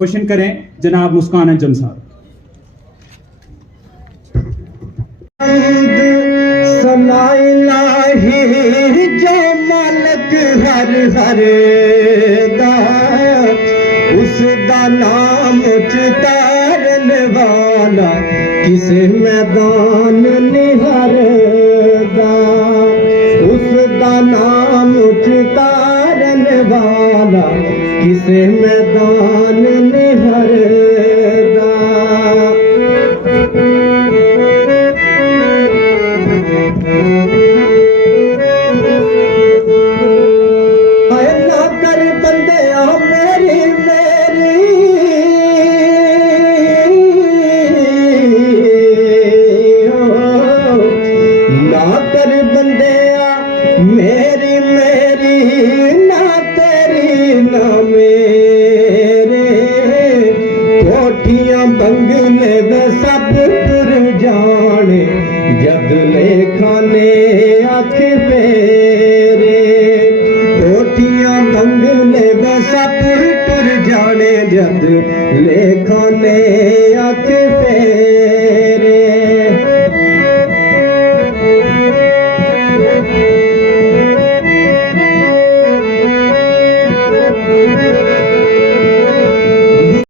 रोशन करें जनाब मुस्कान अंजम साहब। सनाइलाही जो मालक हर हर दा उस दा नाम उचारन वाला किसे मैदान निहरदा उस दा नाम उचारन वाला किसे मैदान निहरदा ना कर बंदे मेरी मेरी ना कर बंदे मेरी मेरी ना तेरी ना मेरे कोठियां बंगले वे सब तुर जाने जद लेखाने आख फेरे कोठियां बंगले वे सब तुर जाने जद लेखाने आख फेरे